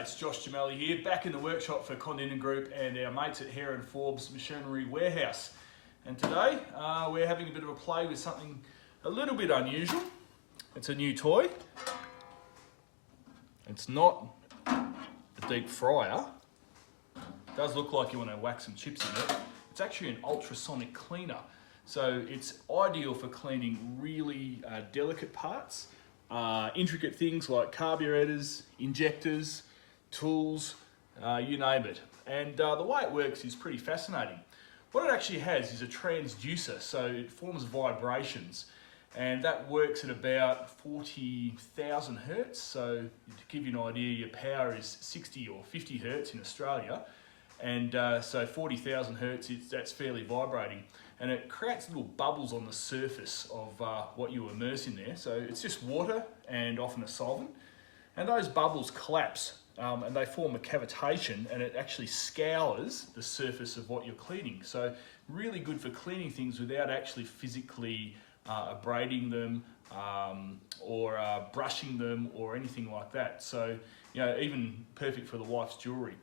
G'day, it's Josh Giumelli here, back in the workshop for Condon Group and our mates at Hare and Forbes Machinery Warehouse. And today we're having a bit of a play with something a little bit unusual. It's a new toy. It's not a deep fryer. It does look like you want to whack some chips in it. It's actually an ultrasonic cleaner. So it's ideal for cleaning really delicate parts. Intricate things like carburetors, injectors, tools, you name it. And the way it works is pretty fascinating. What it actually has is a transducer, so it forms vibrations, and that works at about 40,000 hertz. So to give you an idea, your power is 60 or 50 hertz in Australia, and so 40,000 hertz, that's fairly vibrating. And it creates little bubbles on the surface of what you immerse in there. So it's just water and often a solvent. And those bubbles collapse and they form a cavitation, and it actually scours the surface of what you're cleaning. So really good for cleaning things without actually physically abrading them or brushing them or anything like that. So, you know, even perfect for the wife's jewellery.